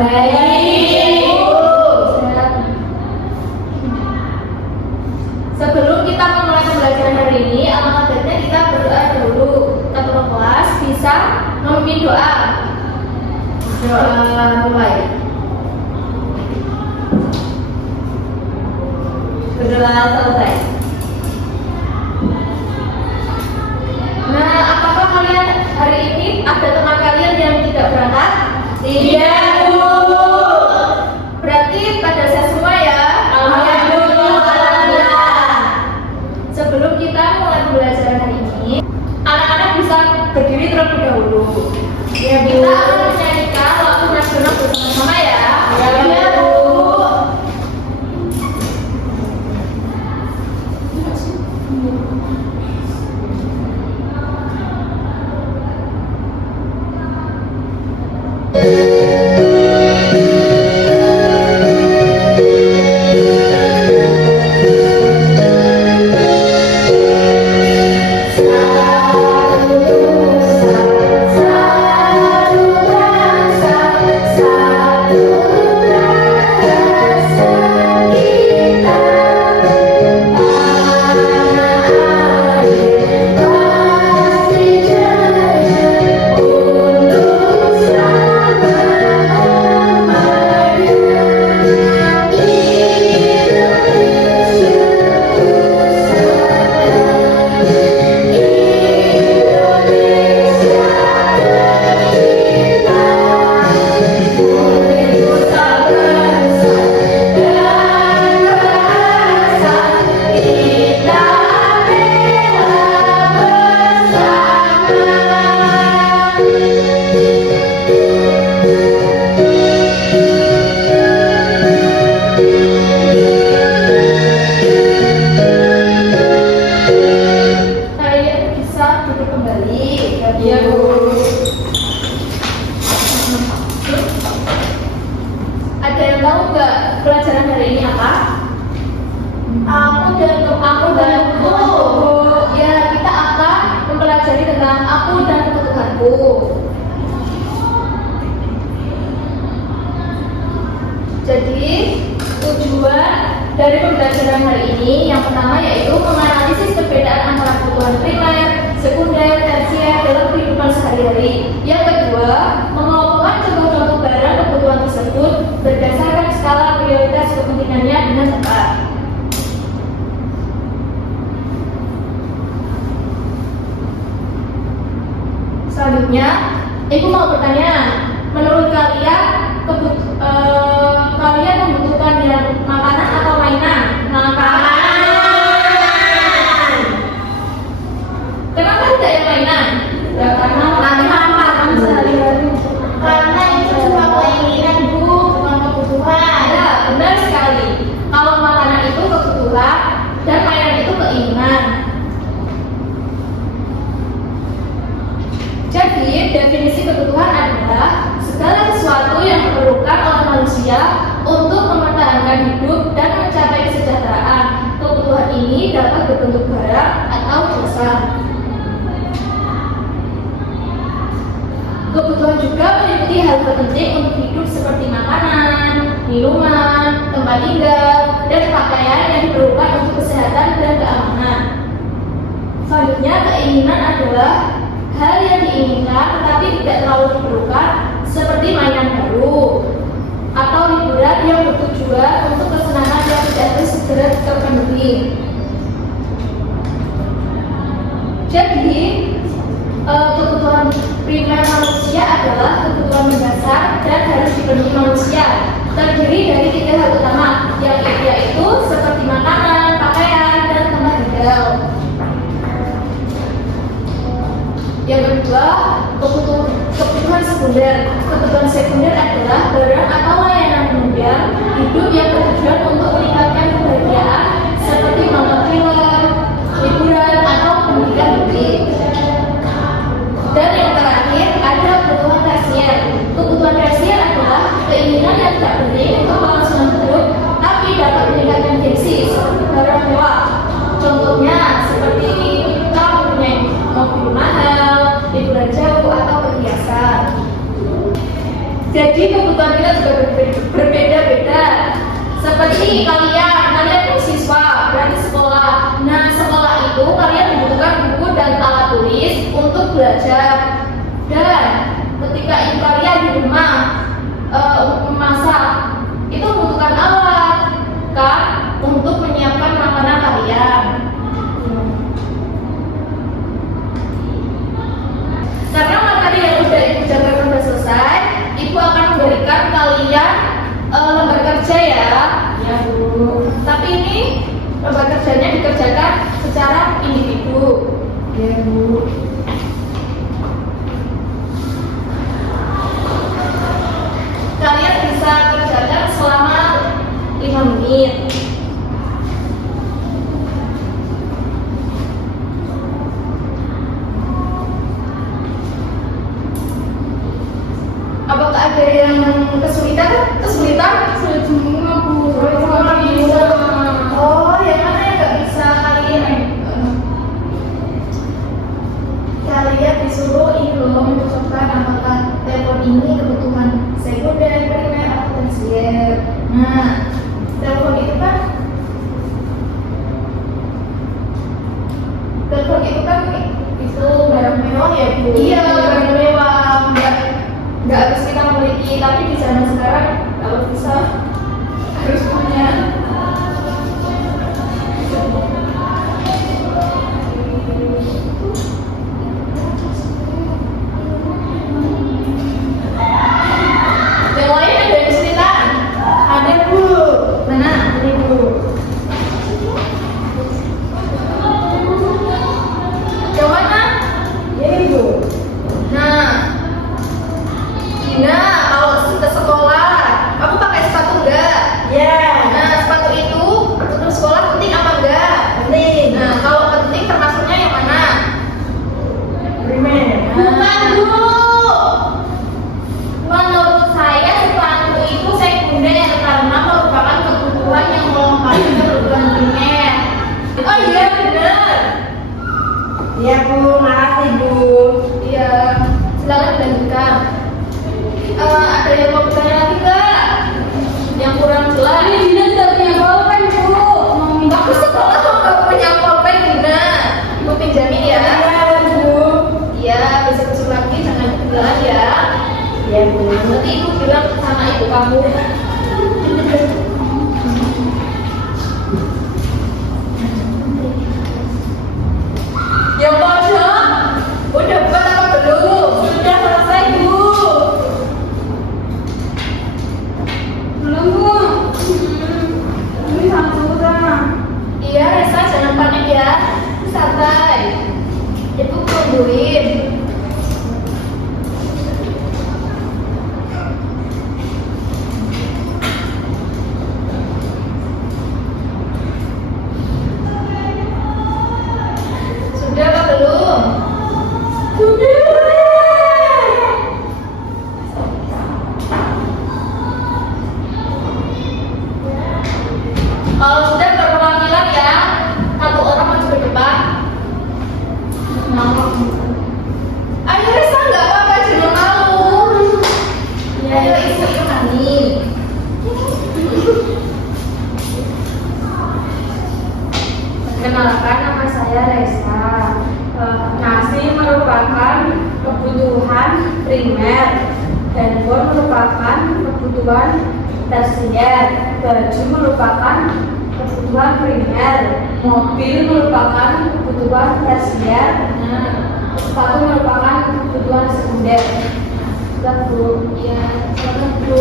Baik. Sebelum kita memulai pembelajaran hari ini, alangkah baiknya kita berdoa dulu. Teman-teman kelas bisa memimpin doa. Doa mulai. Berdoa selesai. Nah, apakah kalian hari ini ada teman kalian yang tidak berangkat? Tidak, Bu. Berarti pada saya semua ya. Alhamdulillah. Sebelum kita mulai pembelajaran hari ini, anak-anak bisa berdiri terlebih dahulu. Ya, kita akan menyanyikan lagu nasional bersama-sama ya. Ya, Bu. Jadi, tujuan dari pembelajaran hari ini yang pertama yaitu menganalisis perbedaan antara kebutuhan primer, sekunder, tersier dalam kehidupan sehari-hari. Yang kedua, mengelompokkan contoh-contoh barang kebutuhan tersebut berdasarkan skala prioritas kepentingannya dengan tepat. Selanjutnya, Ibu mau bertanya, menurut kalian kalian membutuhkan yang makanan atau mainan? Makanan. Kenapa tidak yang mainan? Ya karena makanan sehari-hari. Karena itu cuma keinginan, Bu, bukan kebutuhan. Ya, benar sekali. Kalau makanan itu kebutuhan dan mainan itu keinginan. Jadi, definisi kebutuhan adalah segala sesuatu yang diperlukan oleh manusia untuk mempertahankan hidup dan mencapai kesejahteraan. Kebutuhan ini dapat berbentuk barang atau jasa. Kebutuhan juga meliputi hal-hal penting untuk hidup seperti makanan, minuman, tempat tinggal, dan pakaian yang diperlukan untuk kesehatan dan keamanan. Selanjutnya, keinginan adalah hal yang diinginkan tetapi tidak terlalu diperlukan, seperti mainan baru atau liburan yang bertujuan untuk kesenangan yang tidak segera terpenuhi. Jadi, kebutuhan primer manusia adalah kebutuhan mendasar dan harus dipenuhi manusia. Terdiri dari 3 hal utama, yaitu seperti makanan, pakaian, dan tempat tinggal. Yang kedua, kebutuhan sekunder. Kebutuhan sekunder adalah barang atau layanan penunjang hidup yang bertujuan untuk meningkatkan kebahagiaan, seperti nonton film, liburan, atau pendidikan tinggi. Dan yang terakhir, ada kebutuhan tersier. Kebutuhan tersier adalah keinginan yang tidak penting untuk kelangsungan hidup, tapi dapat meningkatkan gengsi, seperti barang mewah. Contohnya seperti kita mempunyai mobil mahal, liburan jauh, atau perhiasan. Jadi kebutuhan kita juga berbeda-beda. Seperti kalian itu siswa berarti sekolah. Nah, sekolah itu kalian membutuhkan buku dan alat tulis untuk belajar. Dan ketika ibu kalian di rumah untuk memasak, itu membutuhkan alat kan untuk menyiapkan makanan kalian. Karena materi yang sudah ibu jabarkan sudah selesai, ibu akan memberikan kalian lembar kerja ya. Ya Bu. Tapi ini lembar kerjanya dikerjakan secara individu. Ya Bu. Kalian bisa kerjakan selama 5 menit. Apakah ada yang kesulitan? Sulit semua Bu. Bisa. Oh, yang mana yang nggak bisa kalian disuruh ini loh mencocokan apakah telepon ini kebutuhan sekunder, primer atau tersier. Nah, telepon itu kan itu barang mewah ya Bu. Iya, barang mewah. Nggak harus kita memiliki, tapi di zaman sekarang kalau bisa harus punya. Yang lain ada yang kesulitan? Ada Bu. Mana? Ini Bu. Yang mana? Ini Bu. Nah, Gina, kalau ke sekolah, kamu pakai sepatu enggak? Ya. Nah, sepatu itu untuk sekolah penting apa enggak? Penting. Nah, kalau penting termasuknya yang mana? Primer. Bukan Bu. Menurut saya sepatu itu sekunder karena merupakan kebutuhan yang melengkapi kebutuhan primer. Oh iya benar. Iya Bu, makasih Bu. Iya, silakan dilanjutkan. Ada yang mau bertanya lagi nggak? Yang kurang jelas? Ini Dina tidak punya pulpen Bu. Aku sekolah kok nggak punya pulpen Dina. Ibu pinjamin ya. Iya Bu. Iya, bisa besok lagi jangan ketinggalan ya. Iya Bu. Nanti ibu bilang sama ibu kamu. Yang pojok udah buat apa belum? Sudah selesai Bu. Belum Bu. Ini sangat. Iya Resa, jangan panik ya. Santai. Ibu tungguin. Sudah apa belum? Sudah. Kalau sudah perwakilan ya, satu orang maju ke depan. Ayo Risa, nggak apa-apa, jangan malu. Ayo ibu Hani. Kenalkan, nama saya Resa. Nasi merupakan kebutuhan primer, handphone merupakan kebutuhan tersier, baju merupakan kebutuhan primer, mobil merupakan kebutuhan tersier, sepatu merupakan kebutuhan sekunder. Sudah Bu? Ya, silakan Bu.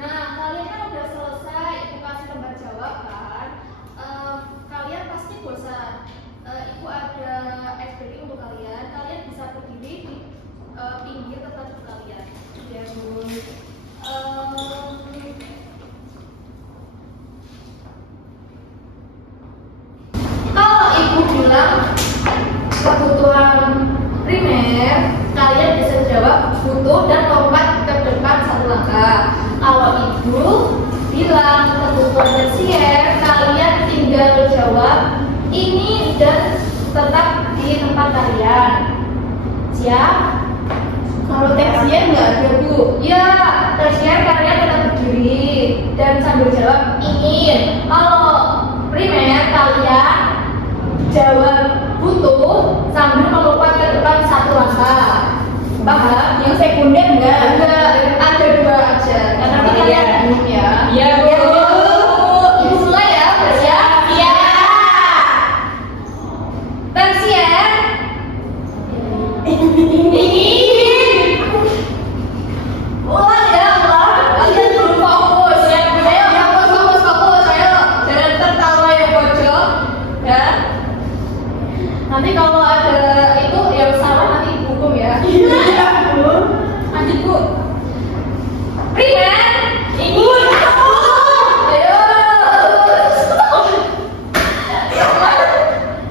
Nah, kalian kan udah selesai ibu kasih lembar jawab kan? Kalian pasti bosan. Ibu ada eksperimen untuk kalian. Kalian bisa berdiri di pinggir tempat duduk kalian. Ya Bu. Kalau ibu bilang kebutuhan primer, kalian bisa jawab butuh dan lompat ke depan satu langkah. Kalau ibu bilang kebutuhan tersier, kalian tinggal jawab ini dan tetap di tempat kalian. Siap? Kalau tersier nggak ada Bu. Ya, tersier kalian tetap berdiri dan sambil jawab ingin. Kalau primer kalian jawab butuh sambil melompat ke depan satu langkah. Paham? Yang sekunder nggak? Ada dua aja. Karena nanti kalian bingung ya. ya Bu. Ibu mulai ya, bersiap. Iya. Tersier. Ulang ya, ulang. Kalian dulu fokus ya. Ayo, yang fokus. Ayo, jangan tertawa ya pojok. Ya. Nanti kalau ada itu yang salah nanti hukum ya. Iya Bu. Lanjut Bu. Primer. Ini. Ayo.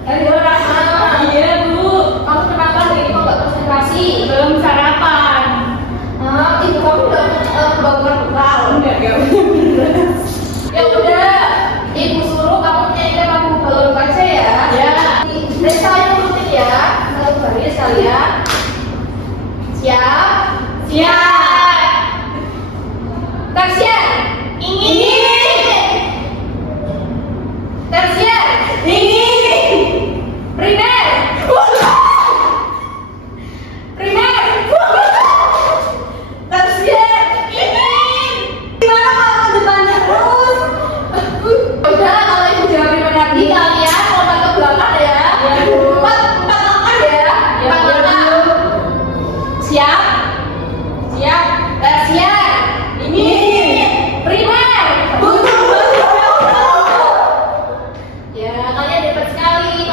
Ayo Rahma. Iya Bu. Kamu kenapa hari ini kok nggak konsentrasi? Belum sarapan. Ibu kamu udah kebangun bekal. Enggak. Ya udah, ibu suruh kamu nyanyikan lagu balon kaca ya. Ya. Dan kalian rutin ya, satu baris kalian. Siap? Siap. Tersier. Ingin. Tersier. Ingin. Primer. Primer. Tersier. Ingin. Gimana kalau ke depannya terus? Udah, kalau ibu jawab primer lagi kalian lompat ke belakang ya. Ya, Bu. Empat langkah ya. Ya, Empat langkah. Bu. Siap? Siap. Tersier. Ingin. Primer. Butuh. Ya, kalian hebat sekali.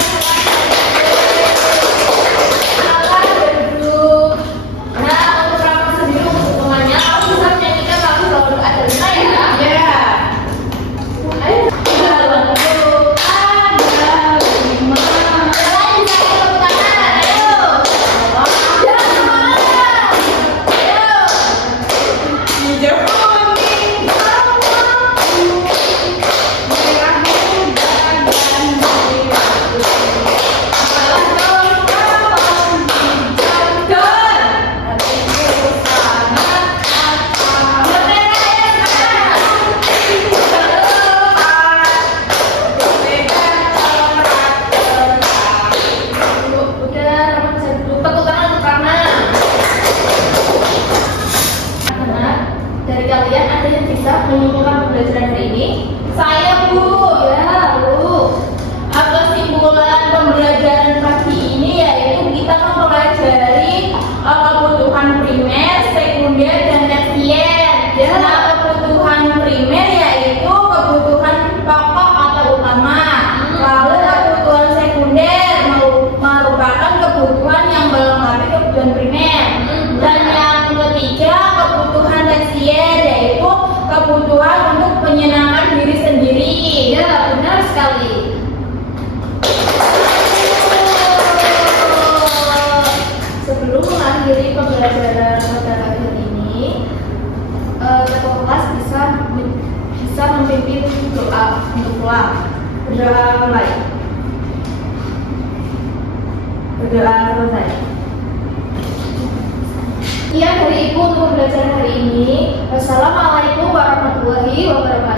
Salah duduk. Nah, untuk kamu sendiri untuk semuanya, kamu bisa menyanyikan lagu Balon Ada Lima ya. Ya. Ayo. Balon ada lima. Kalian bisa tepuk tangan. Ayo. Jangan kemana. Ayo. Hijau kuning. Merah muda dan merah putih. Balon kawan dijaga. Hatiku sangat apa. Bendera ya sekarang. Udah, Rahma bisa duduk. Tepuk tangan untuk Rahma. Anak, dari kalian ada yang bisa menyimpulkan pembelajaran hari ini? Saya Bu. Ya, Bu. Kesimpulan pembelajaran pagi ini yaitu kita mempelajari kebutuhan primer, sekunder, dan tersier. Ya. Nah, kebutuhan primer yaitu kebutuhan pokok atau utama. Lalu kebutuhan sekunder merupakan kebutuhan yang melengkapi kebutuhan primer. Dan yang ketiga kebutuhan tersier yaitu kebutuhan untuk menyenangkan diri sendiri. Ya, benar sekali. Sebelum mengakhiri pembelajaran pada hari ini, ketua kelas bisa memimpin doa untuk pulang. Berdoa mulai. Berdoa selesai. Sekian dari Ibu untuk pembelajaran hari ini. Wassalamualaikum warahmatullahi wabarakatuh.